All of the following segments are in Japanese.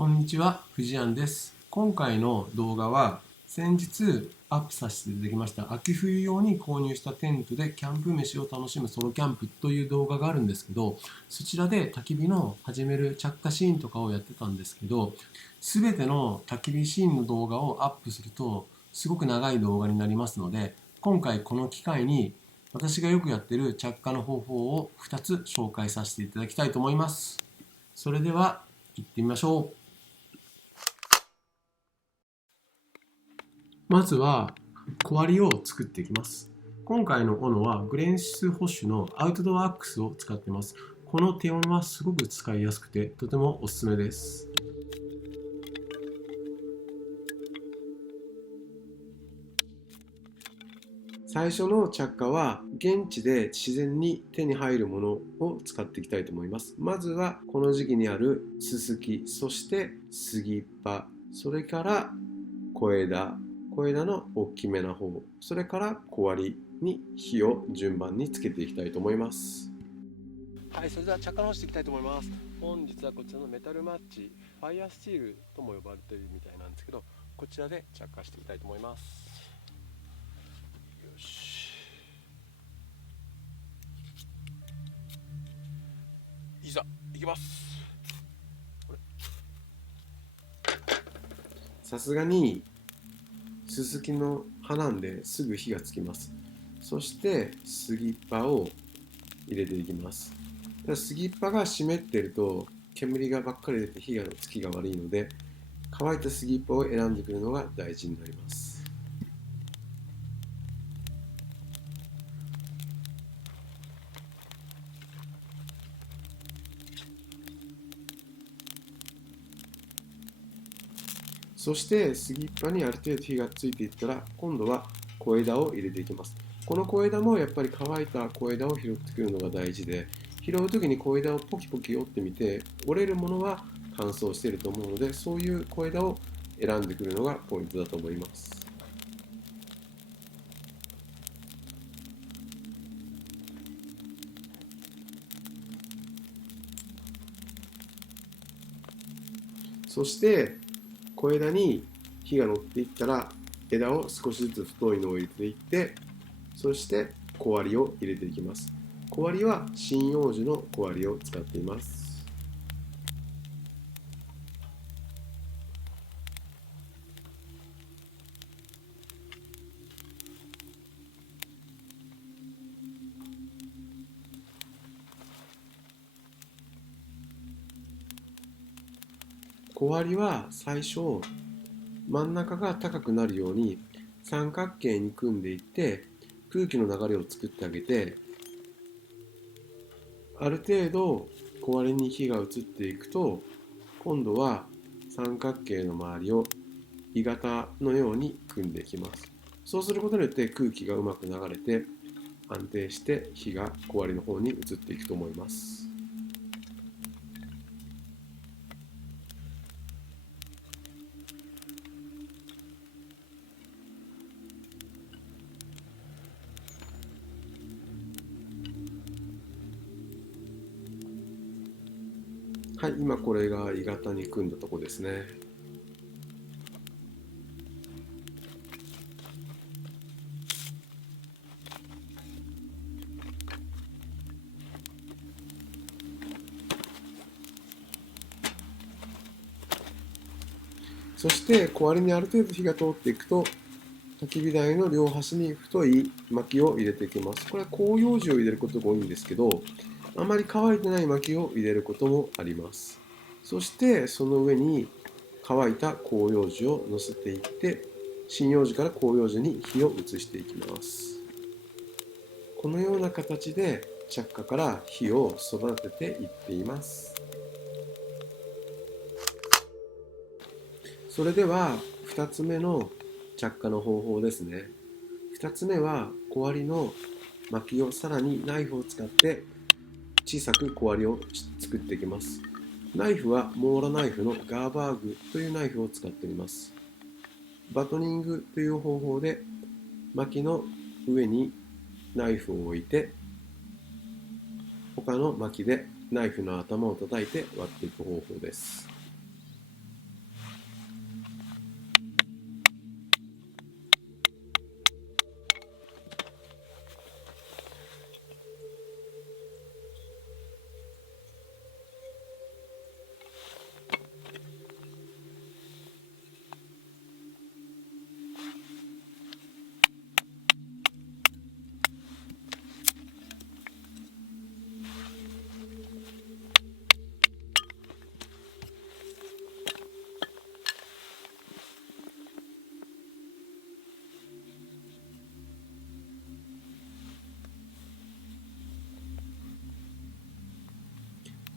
こんにちは、藤庵です。今回の動画は先日アップさせていただきました秋冬用に購入したテントでキャンプ飯を楽しむソロキャンプという動画があるんですけど、そちらで焚き火の始める着火シーンとかをやってたんですけど、全ての焚き火シーンの動画をアップするとすごく長い動画になりますので、今回この機会に私がよくやってる着火の方法を2つ紹介させていただきたいと思います。それでは行ってみましょう。まずは小割りを作っていきます。今回の斧はグレンシス保守のアウトドアアックスを使っています。この手斧はすごく使いやすくてとてもおすすめです。最初の着火は現地で自然に手に入るものを使っていきたいと思います。まずはこの時期にあるススキ、そして杉っ葉、それから小枝の大きめな方、それから小割りに火を順番につけていきたいと思います。はい、それでは着火の方していきたいと思います。本日はこちらのメタルマッチ、ファイアースチールとも呼ばれているみたいなんですけど、こちらで着火していきたいと思います。よし、いざ行きます。さすがにススキの葉なんですぐ火がつきます。そして杉っ葉を入れていきます。杉っ葉が湿っていると煙がばっかり出て火がつきが悪いので、乾いた杉っ葉を選んでくるのが大事になります。そして杉っ葉にある程度火がついていったら、今度は小枝を入れていきます。この小枝もやっぱり乾いた小枝を拾ってくるのが大事で、拾う時に小枝をポキポキ折ってみて、折れるものは乾燥していると思うので、そういう小枝を選んでくるのがポイントだと思います。そして小枝に火が乗っていったら、枝を少しずつ太いのを入れていって、そして小割りを入れていきます。小割りは針葉樹の小割りを使っています。小割りは最初真ん中が高くなるように三角形に組んでいって空気の流れを作ってあげて、ある程度小割りに火が移っていくと、今度は三角形の周りを鋳型のように組んでいきます。そうすることによって空気がうまく流れて安定して火が小割りの方に移っていくと思います。はい、今これが鋳型に組んだとこですね。そして小割りにある程度火が通っていくと、焚き火台の両端に太い薪を入れていきます。これは広葉樹を入れることが多いんですけど、あまり乾いてない薪を入れることもあります。そしてその上に乾いた広葉樹を乗せていって、針葉樹から広葉樹に火を移していきます。このような形で着火から火を育てていっています。それでは2つ目の着火の方法ですね。2つ目は小割りの薪をさらにナイフを使って小さく小割りを作っていきます。ナイフはモーラナイフのガーバーグというナイフを使っております。バトニングという方法で薪の上にナイフを置いて、他の薪でナイフの頭を叩いて割っていく方法です。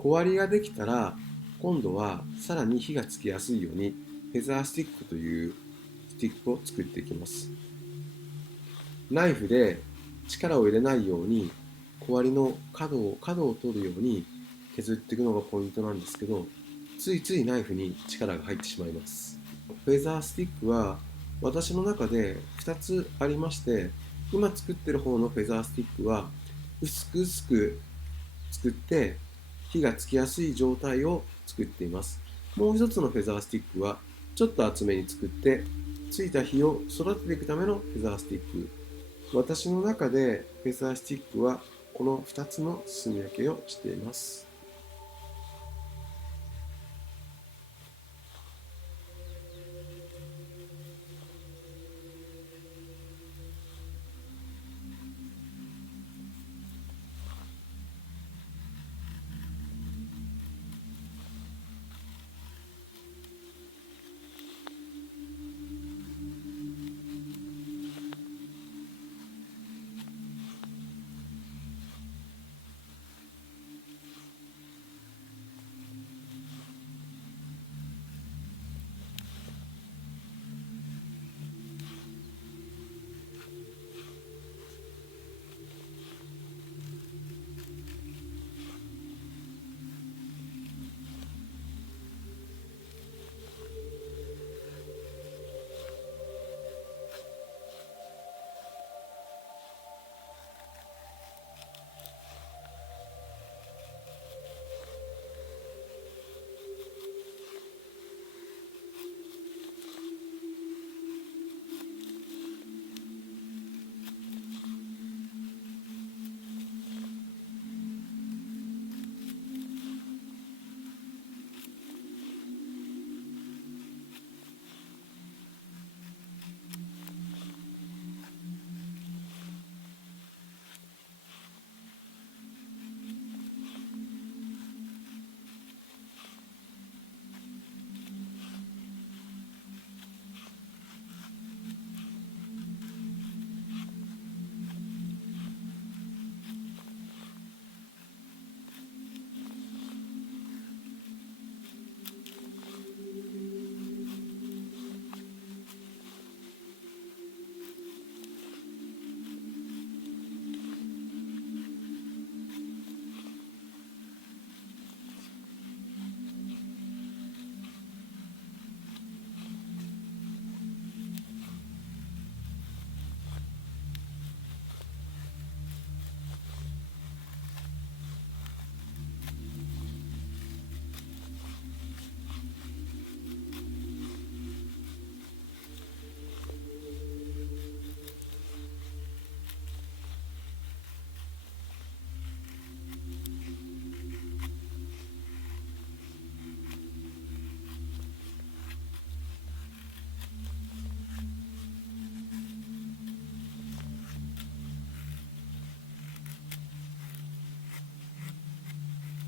小割りができたら、今度はさらに火がつきやすいようにフェザースティックというスティックを作っていきます。ナイフで力を入れないように小割りの角を取るように削っていくのがポイントなんですけど、ついついナイフに力が入ってしまいます。フェザースティックは私の中で2つありまして、今作ってる方のフェザースティックは薄く作って火がつきやすい状態を作っています。もう一つのフェザースティックはちょっと厚めに作ってついた火を育てていくためのフェザースティック。私の中でフェザースティックはこの2つの炭焼けをしています。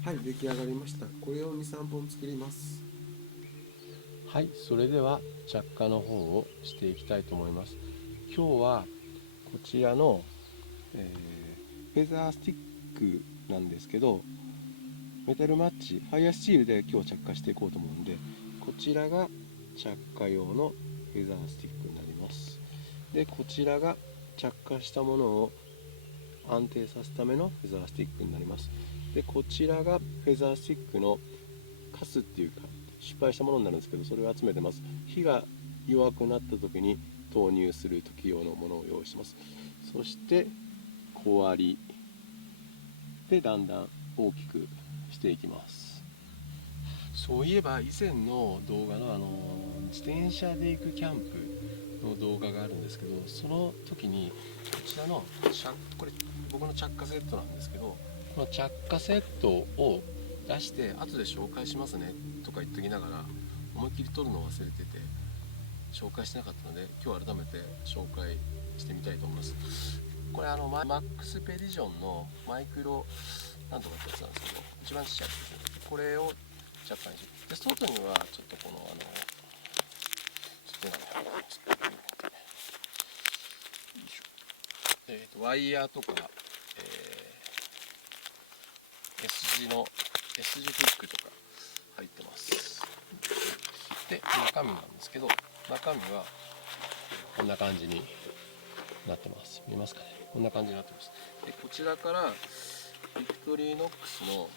はい、出来上がりました。これを2、3本作ります。はい、それでは着火の方をしていきたいと思います。今日はこちらの、フェザースティックなんですけど、メタルマッチ、ファイアスチールで今日着火していこうと思うんで、こちらが着火用のフェザースティックになります。で、こちらが着火したものを安定させるためのフェザースティックになります。で、こちらがフェザースティックのカスっていうか失敗したものになるんですけど、それを集めてます。火が弱くなった時に投入する時用のものを用意してます。そして小割りでだんだん大きくしていきます。そういえば以前の動画の自転車で行くキャンプの動画があるんですけど、その時にこちらのこれ僕の着火セットなんですけど、この着火セットを出して後で紹介しますねとか言っときながら思いっきり撮るのを忘れてて紹介してなかったので、今日改めて紹介してみたいと思います。これマックスペディジョンのマイクロなんとかってやつなんですけど、一番ちっちゃいですね。これを着火にして、で外にはちょっとこのワイヤーとか、S 字の S 字フックとか入ってます。で中身なんですけど、中身はこんな感じになってます。見えますかね。こんな感じになってます。でこちらからビクトリーノックスの、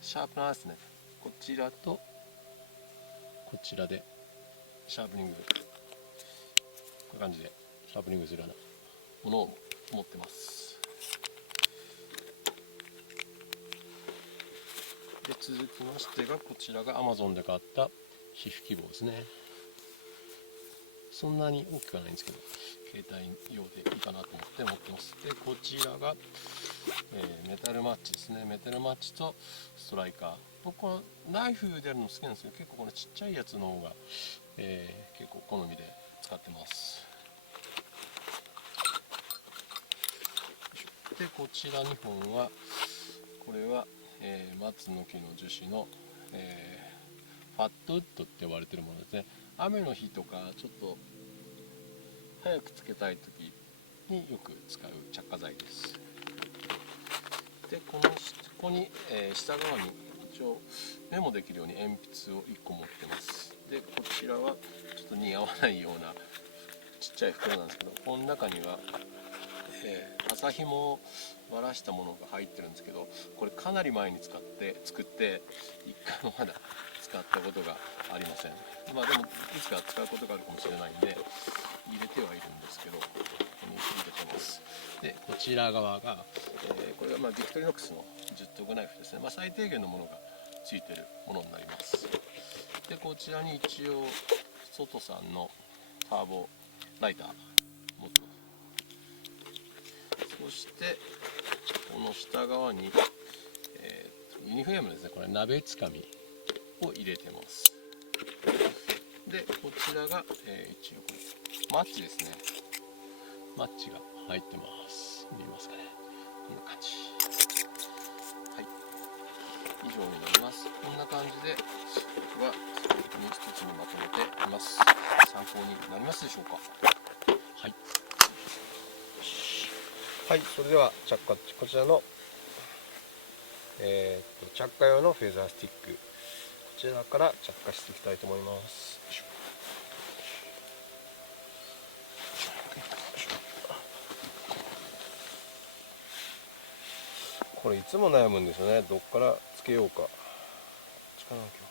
シャープナーですね。こちらとこちらでシャープニング、こういう感じでシャープニングするようなものを持ってます。で続きましてが、こちらが Amazon で買った皮膚希望ですね。そんなに大きくはないんですけど、携帯用でいいかなと思って持ってます。でこちらが、メタルマッチですね。メタルマッチとストライカー。僕このナイフでやるの好きなんですけど、結構このちっちゃいやつの方が、結構好みで使ってます。でこちら2本は、これは、松の木の樹脂の、ファットウッドって呼ばれてるものですね。雨の日とかちょっと早くつけたい時によく使う着火剤です。でここに、下側に一応メモできるように鉛筆を1個持ってます。でこちらはちょっと似合わないようなちっちゃい袋なんですけど、この中には、麻紐をばらしたものが入ってるんですけど、これかなり前に作って一回もまだ使ったことがありません。まあでもいつか使うことがあるかもしれないんで入れてはいるんですけど、ここに入れてます。でこちら側が、これがビクトリノックスの10トグナイフですね。最低限のものがついてるものになります。でこちらに一応ソトさんのターボライター持ってます。そしてこの下側に、ユニフレームですね。これ鍋つかみを入れてます。でこちらが、一応これマッチですね。マッチが入ってます。見えますかね。こんな感じ。はい、以上になります。こんな感じで僕は一つにまとめています。参考になりますでしょうか。はい、はい、それではこちらの、着火用のフェザースティック、こちらから着火していきたいと思います。これいつも悩むんですよね。どっからつけようか。力なきゃ。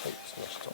はい、しました。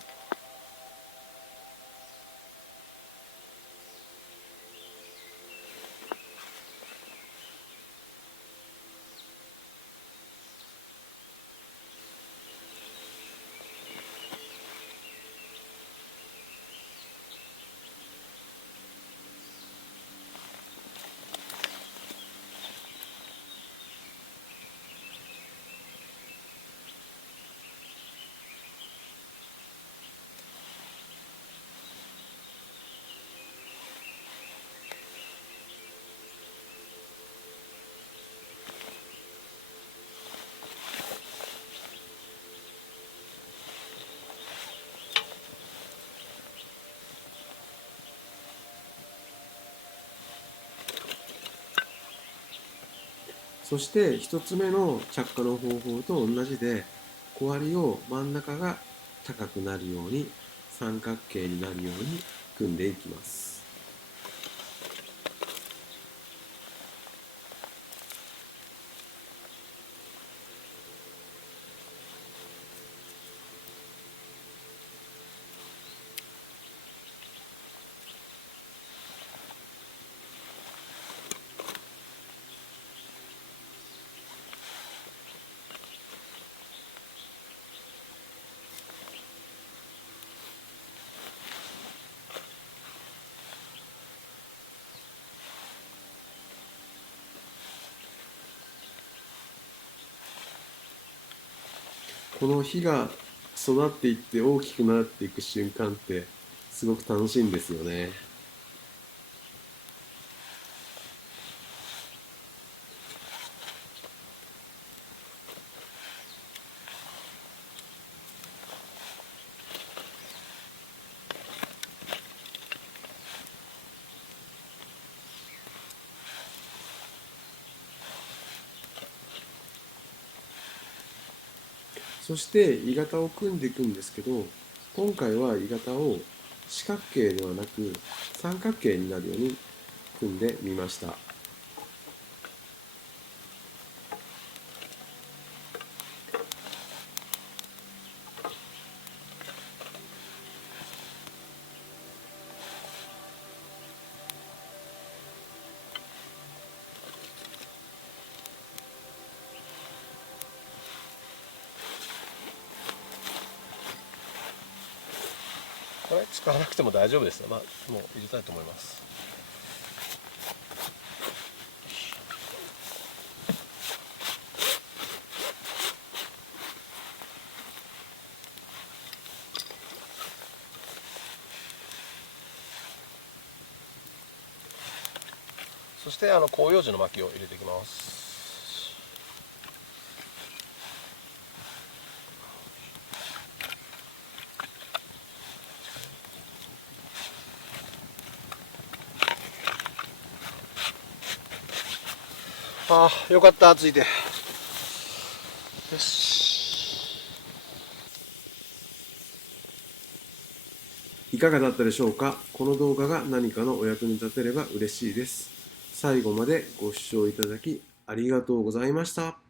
そして1つ目の着火の方法と同じで、小割りを真ん中が高くなるように三角形になるように組んでいきます。この火が育っていって大きくなっていく瞬間ってすごく楽しいんですよね。そして鋳型を組んでいくんですけど、今回は鋳型を四角形ではなく三角形になるように組んでみました。これ使わなくても大丈夫です。もう入れたいと思います。そして広葉樹の薪を入れていきます。ああ、よかった、ついて。よし。いかがだったでしょうか。この動画が何かのお役に立てれば嬉しいです。最後までご視聴いただきありがとうございました。